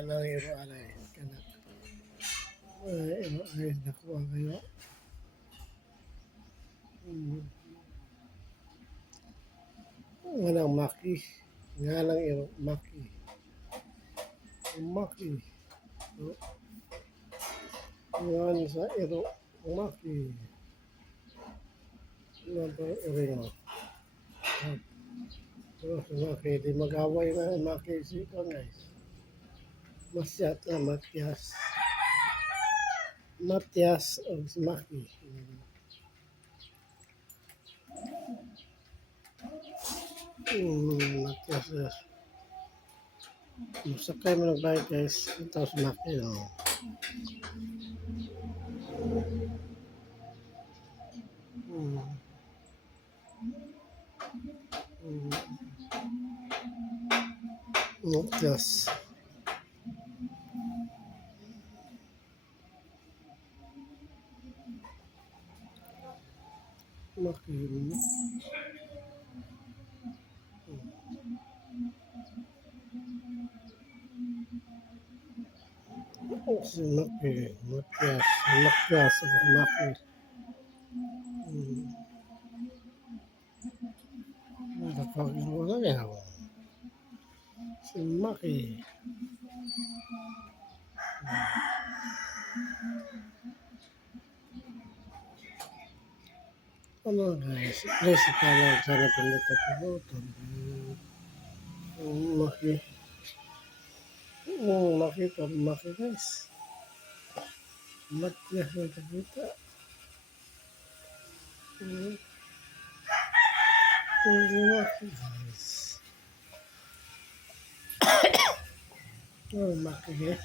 ng iro alay kana iro ay nakuha kayo. Nga lang maki nga lang iro maki maki nga sa iro maki nga ba iro maki di mag-away na maki si guys. Masyat na Matias o si Maki. Matias. Masakay mo nagbayad guys. Ito si Maki. Matias. Maki. Si Maki. Matias. Maki. Nakapagin mo na yan. Si Maki. Ano guys, please follow sana pindutin ang button. Maki guys. Matias na kita. Maki guys. Maki guys.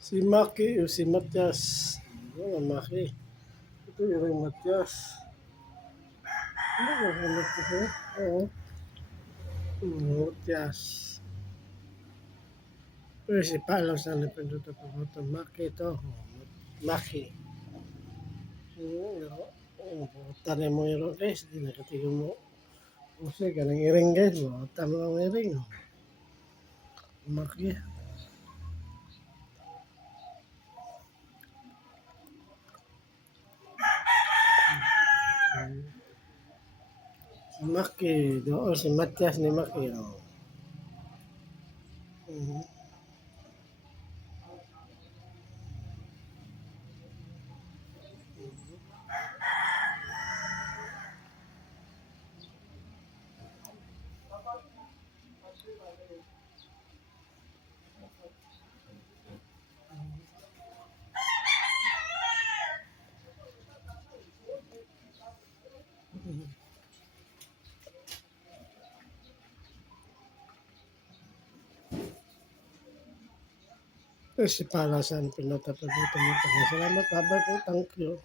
Si Maki o si Matias. Maki. Ito yung Matias. Ano yung Matias? Matias. Pero si Palo sana pindutin ang button. Maki ito. Maki. Tanin mo iro guys. Hindi nakatigo mo. Kasi ganang iring guys. Tama ang iring. Maki. Si Maki. Doon si Matias ni Maki. Si Palo sana pindutin ang button. Salamat. Bye-bye po. Thank you.